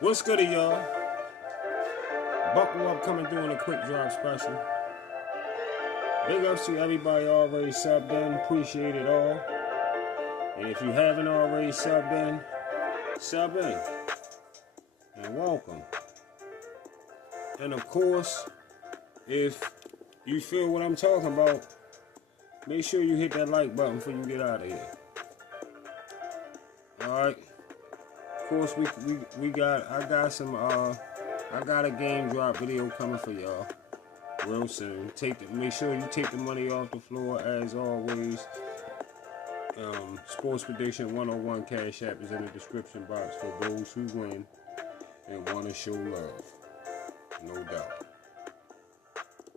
What's good, y'all? Buckle up, coming through in a quick drop special. Big ups to everybody already subbed in. Appreciate it all. And if you haven't already subbed in, sub in. And welcome. And of course, if you feel what I'm talking about, make sure you hit that like button before you get out of here. Alright. Of course, I got a game drop video coming for y'all real soon. Make sure you take the money off the floor as always. Sports Prediction 101 Cash App is in the description box for those who win and want to show love. No doubt.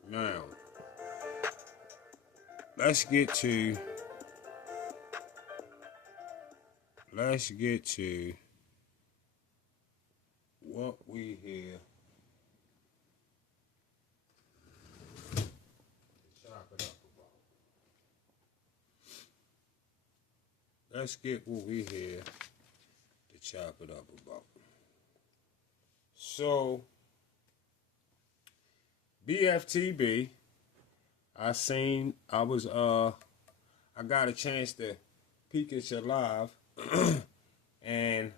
Now, let's get to what we hear. Chop it up about. Let's get what we hear to chop it up about. So, BFTB, I got a chance to peek at your live, and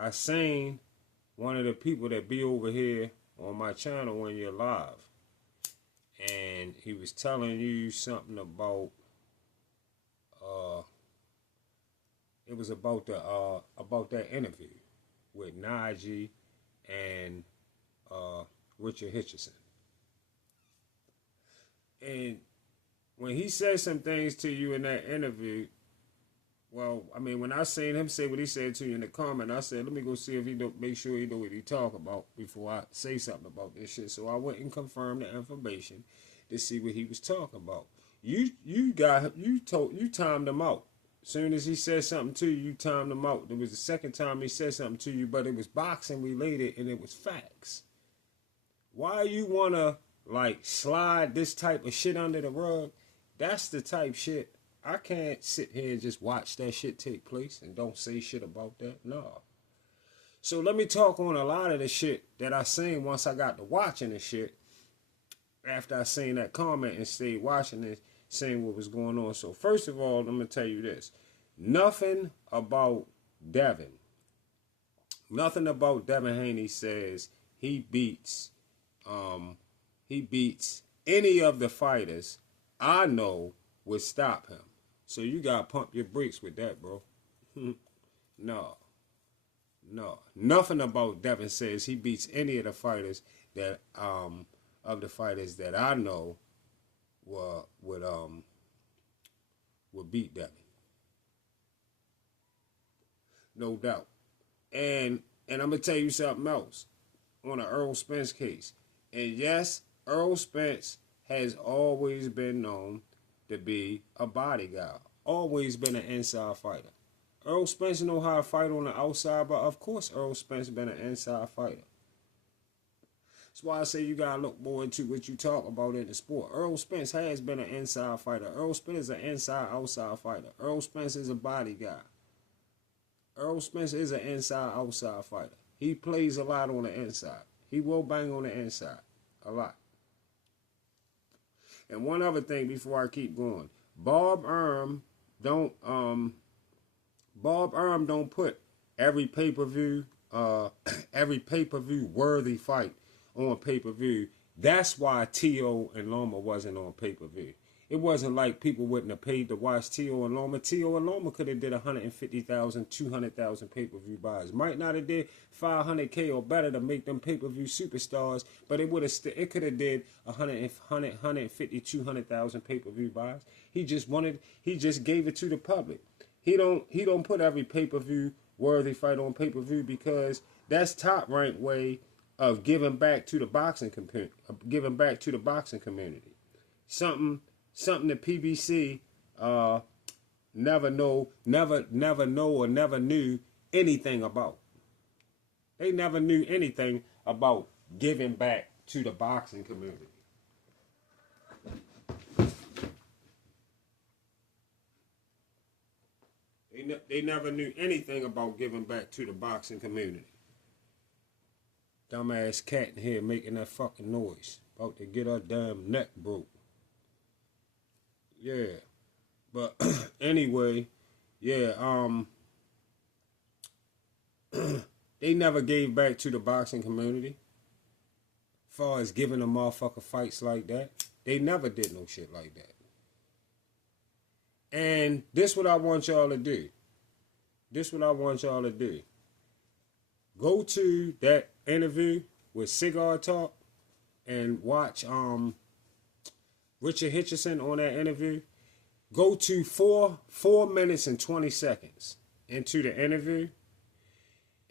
I seen one of the people that be over here on my channel when you're live, and he was telling you something about it was about that interview with Najee and Richard Hitchenson. And when he said some things to you in that interview, well, I mean, when I seen him say what he said to you in the comment, I said, let me go see if make sure he know what he talk about before I say something about this shit. So I went and confirmed the information to see what he was talking about. You timed him out. As soon as he said something to you, you timed him out. It was the second time he said something to you, but it was boxing related and it was facts. Why you wanna slide this type of shit under the rug? That's the type shit. I can't sit here and just watch that shit take place and don't say shit about that. No. So let me talk on a lot of the shit that I seen once I got to watching the shit. After I seen that comment and stayed watching it, seeing what was going on. So first of all, I'm gonna tell you this. Nothing about Devin Haney says he beats any of the fighters I know would stop him. So you gotta pump your brakes with that, bro. No. Nothing about Devin says he beats any of the fighters that I know would beat Devin. No doubt. And I'm gonna tell you something else on the Earl Spence case. And yes, Earl Spence has always been known to be a bodyguard. Always been an inside fighter. Earl Spence know how to fight on the outside, but of course Earl Spence been an inside fighter. That's why I say you gotta look more into what you talk about in the sport. Earl Spence has been an inside fighter. Earl Spence is an inside-outside fighter. Earl Spence is a bodyguard. Earl Spence is an inside-outside fighter. He plays a lot on the inside. He will bang on the inside. A lot. And one other thing before I keep going. Bob Arum don't put every pay-per-view worthy fight on pay-per-view. That's why T.O. and Loma wasn't on pay-per-view. It wasn't like people wouldn't have paid to watch T.O. and Loma. T.O. and Loma could have did 150,000, 200,000 pay-per-view buys. Might not have did 500K or better to make them pay-per-view superstars, but it could have did 150, 200,000 pay-per-view buys. He just gave it to the public. He don't put every pay-per-view worthy fight on pay-per-view because that's top ranked way of giving back to the boxing community. Something that PBC never knew anything about. They never knew anything about giving back to the boxing community. They never knew anything about giving back to the boxing community. Dumbass cat in here making that fucking noise. About to get her damn neck broke. Yeah. But anyway, yeah, they never gave back to the boxing community. As far as giving a motherfucker fights like that. They never did no shit like that. And this what I want y'all to do. Go to that interview with Cigar Talk and watch Richard Hitchenson on that interview. Go to 4 minutes and 20 seconds into the interview,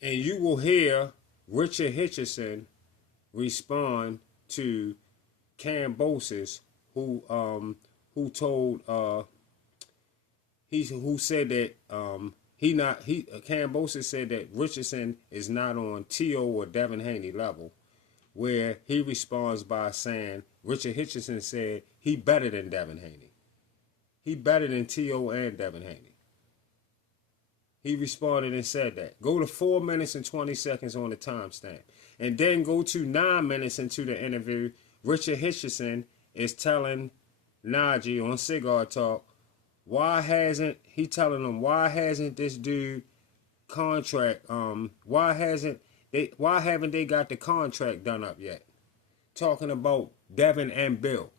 and you will hear Richard Hitchenson respond to Cambosis, who told who said that Cambosis said that Richardson is not on T.O. or Devin Haney level, where he responds by saying Richard Hitchenson said he better than Devin Haney. He better than T.O. and Devin Haney. He responded and said that. Go to 4 minutes and 20 seconds on the timestamp. And then go to 9 minutes into the interview. Richard Hitchenson is telling Najee on Cigar Talk, why hasn't this dude contract, why haven't they got the contract done up yet? Talking about Devin and Bill.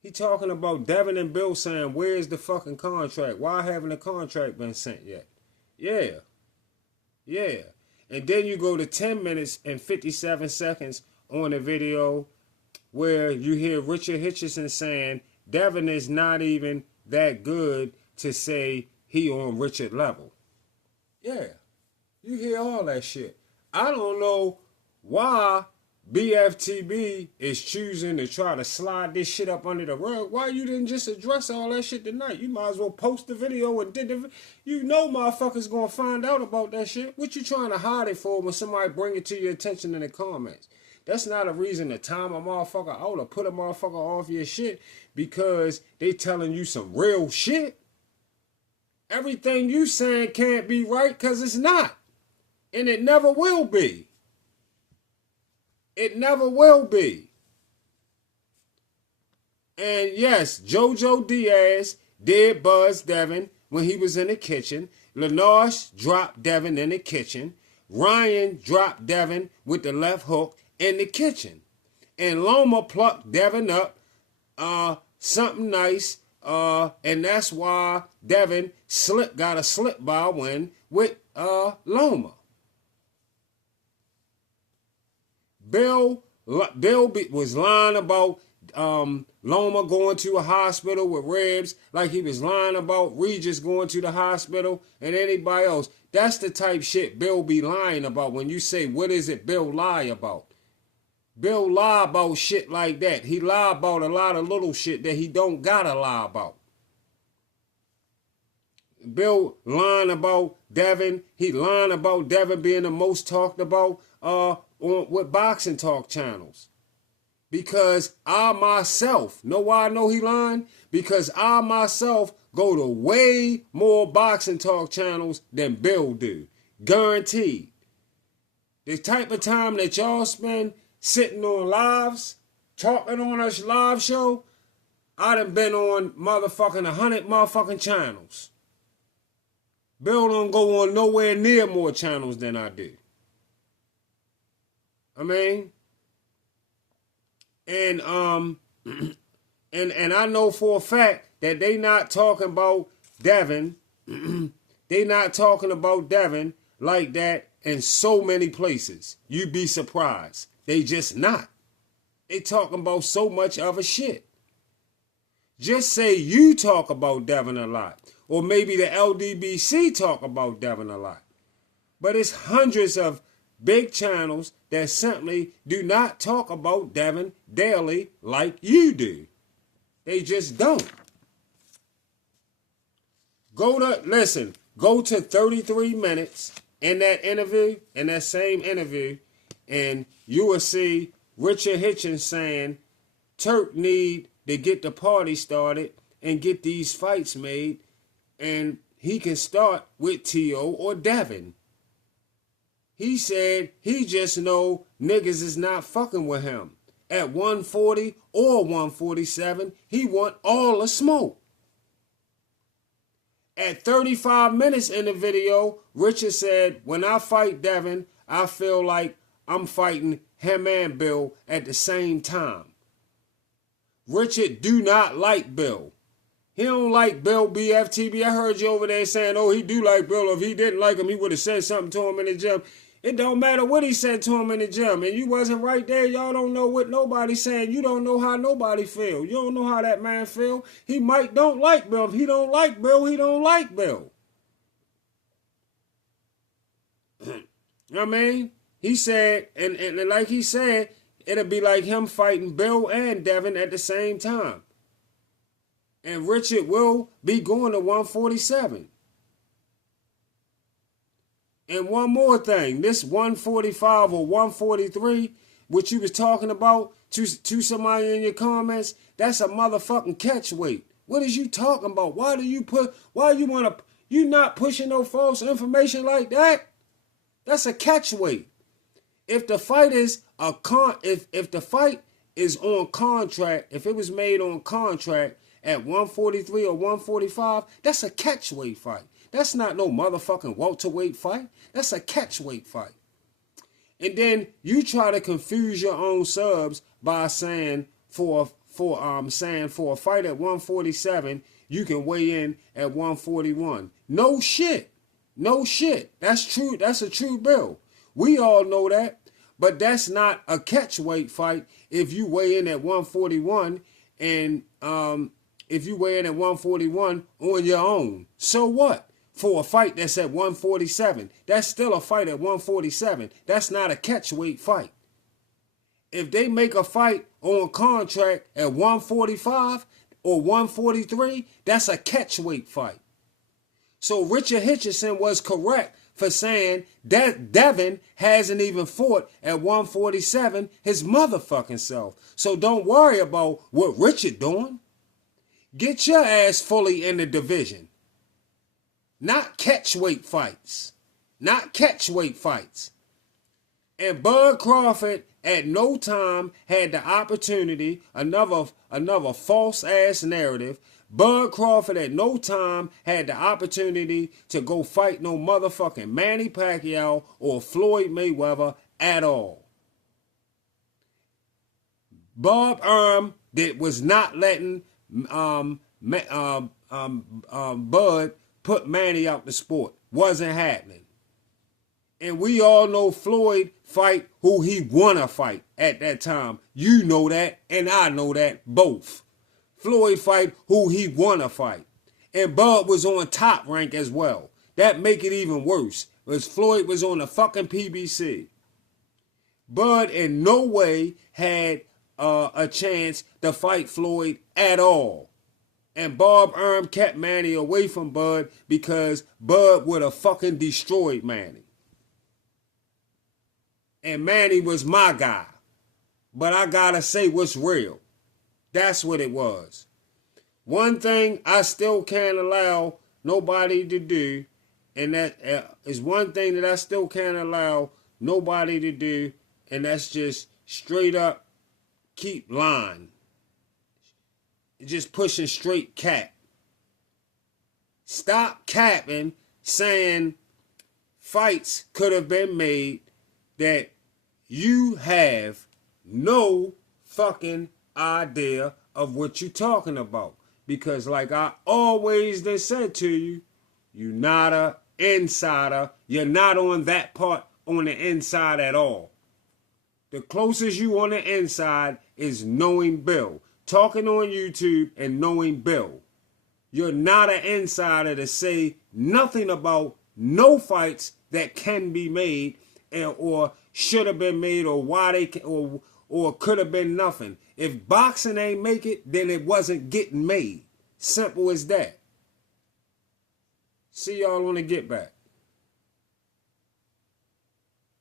He talking about Devin and Bill saying, where's the fucking contract? Why haven't the contract been sent yet? Yeah. And then you go to 10 minutes and 57 seconds on the video where you hear Richard Hitchenson saying Devin is not even that good to say he on Richard level. Yeah. You hear all that shit. I don't know why BFTB is choosing to try to slide this shit up under the rug. Why you didn't just address all that shit tonight? You might as well post the video and did the... You know motherfuckers gonna find out about that shit. What you trying to hide it for when somebody bring it to your attention in the comments? That's not a reason to time a motherfucker out or put a motherfucker off your shit because they telling you some real shit. Everything you saying can't be right because it's not. And it never will be. It never will be. And yes, JoJo Diaz did buzz Devin when he was in the kitchen. Lanash dropped Devin in the kitchen. Ryan dropped Devin with the left hook in the kitchen. And Loma plucked Devin up something nice. And that's why Devin got a slip by win with Loma. Bill was lying about Loma going to a hospital with ribs, like he was lying about Regis going to the hospital and anybody else. That's the type shit Bill be lying about when you say, what is it Bill lie about? Bill lie about shit like that. He lie about a lot of little shit that he don't gotta lie about. Bill lying about Devin. He lying about Devin being the most talked about with Boxing Talk channels. Because I myself, know why I know he lying? Because I myself go to way more Boxing Talk channels than Bill do. Guaranteed. The type of time that y'all spend sitting on lives, talking on us live show, I done been on motherfucking 100 motherfucking channels. Bill don't go on nowhere near more channels than I do. I mean, and I know for a fact that they not talking about Devin. They not talking about Devin like that in so many places. You'd be surprised. They just not. They talking about so much other shit. Just say you talk about Devin a lot. Or maybe the LDBC talk about Devin a lot. But it's hundreds of big channels that simply do not talk about Devin daily like you do. They just don't. Go to 33 minutes in that interview, in that same interview, and you will see Richard Hitchens saying Turk need to get the party started and get these fights made, and he can start with T.O. or Devin. He said he just know niggas is not fucking with him. At 140 or 147, he want all the smoke. At 35 minutes in the video, Richard said, when I fight Devin, I feel like I'm fighting him and Bill at the same time. Richard do not like Bill. He don't like Bill BFTB. I heard you over there saying, oh, he do like Bill. If he didn't like him, he would have said something to him in the gym. It don't matter what he said to him in the gym. And you wasn't right there. Y'all don't know what nobody's saying. You don't know how nobody feel. You don't know how that man feel. He might don't like Bill. If he don't like Bill, he don't like Bill. You know what I mean? He said, and like he said, it'll be like him fighting Bill and Devin at the same time. And Richard will be going to 147. And one more thing, this 145 or 143, which you was talking about to somebody in your comments, that's a motherfucking catch weight. What is you talking about? Why you not pushing no false information like that? That's a catch weight. If the fight is if the fight is on contract, if it was made on contract at 143 or 145, that's a catch weight fight. That's not no motherfucking welterweight fight. That's a catchweight fight. And then you try to confuse your own subs by saying for a fight at 147, you can weigh in at 141. No shit. No shit. That's true. That's a true bill. We all know that. But that's not a catchweight fight if you weigh in at 141 and if you weigh in at 141 on your own. So what? For a fight that's at 147, that's still a fight at 147. That's not a catchweight fight. If they make a fight on contract at 145 or 143, that's a catchweight fight. So Richard Hitchenson was correct for saying that Devin hasn't even fought at 147 his motherfucking self. So don't worry about what Richard doing. Get your ass fully in the division. Not catchweight fights. Not catchweight fights. And Bud Crawford at no time had the opportunity, another false ass narrative. Bud Crawford at no time had the opportunity to go fight no motherfucking Manny Pacquiao or Floyd Mayweather at all. Bob that was not letting Bud put Manny out the sport. Wasn't happening. And we all know Floyd fight who he wanna fight at that time. You know that, and I know that both. Floyd fight who he wanna fight. And Bud was on top rank as well. That make it even worse, because Floyd was on the fucking PBC. Bud in no way had a chance to fight Floyd at all. And Bob kept Manny away from Bud because Bud would have fucking destroyed Manny. And Manny was my guy. But I gotta say what's real. That's what it was. One thing I still can't allow nobody to do, and that is one thing that I still can't allow nobody to do, and that's just straight up keep lying. Just pushing straight cap. Stop capping, saying fights could have been made that you have no fucking idea of what you're talking about. Because like I always done said to you, you're not an insider. You're not on that part on the inside at all. The closest you on the inside is knowing Bill. Talking on YouTube and knowing Bill. You're not an insider to say nothing about no fights that can be made or should have been made or why they can, or could have been nothing. If boxing ain't make it, then it wasn't getting made. Simple as that. See y'all on the Get Back.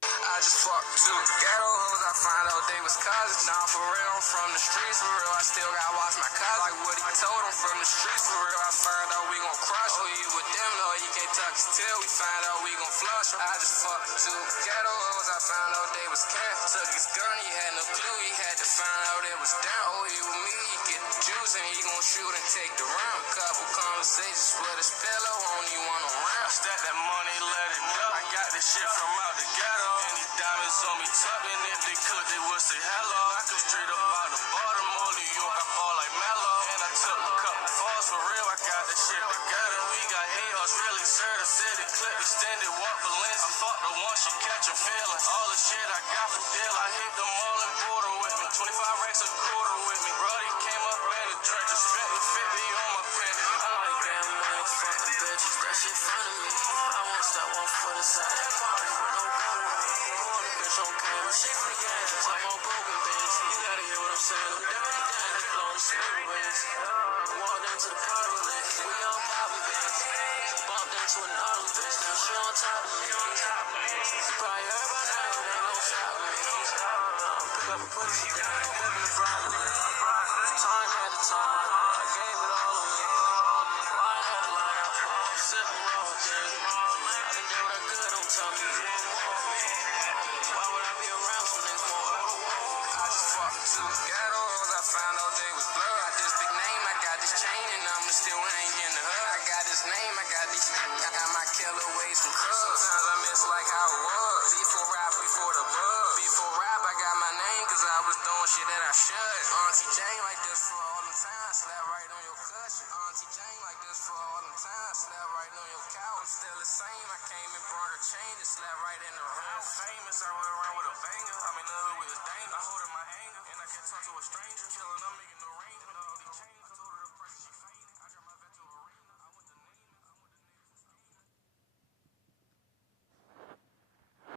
I just fucked two ghetto hoes, I find out they was cousins. Nah, for real, I'm from the streets, for real, I still gotta watch my cousin. Like what he told him from the streets, for real, I find out we gon' crush. Oh, you with them, no, you can't tuck his tail, we find out we gon' flush. I just fucked two ghetto hoes, I found out they was cat. Took his gun, he had no clue, he had to find out it was down. Oh, he with me, he get the juice and he gon' shoot and take the round. Couple conversations with his pillow, only one around. I stack that money, let it go. I got this shit from out the ghetto. And these diamonds on me tucking, if they could, they would say hello. I come straight up out the bottom of New York, I ball like Mello. And I took a couple falls for real, I got this shit together. We got ARs, really, sir, the city clip extended, walk Valencia. I fucked the one, she catching feelings. All the shit I got for deal, I hit them all in border with me. 25 racks a quarter with me. Brody came up in the trenches, spent the 50 on my penny. I like that money, fuck the bitches, that shit funny me. I won't stop one foot inside that party with no gun with me. All the bitch on camera, she from the gas, I'm on broken things. You gotta hear what I'm saying, I'm down and down, just blowing smoke rings. Walked into the party list, we all poppin' things. Bumped into another bitch, now she on top of me. You probably heard by now, but ain't no stopping me. Pick up a pussy, living the broccoli. Time at a time, I gave it all of me. Wine had a line out, sipping raw thing. I done did what I could, don't tell me you want more. Why would I be around some niggas more? I just fucked two ghetto hoes, I found out they was blood. Got this big name, I got this chain, and I'm still hanging in the hood. I got this name, I got these, I got my killer ways from clubs. Sometimes I miss like how it was. Before rap, before the bug. Before rap, I got my name, cause I was doing shit that I should. Auntie Jane like this for all them times, slap right on your cushion. Auntie Jane like this for all them times, slap right on your couch. I'm still the same, I came and brought a chain to slap right in the round. Famous, I run around with a banger. I'm in the hood with a danger. I hold in my anger, and I can talk to a stranger. Killing, I'm making no rain.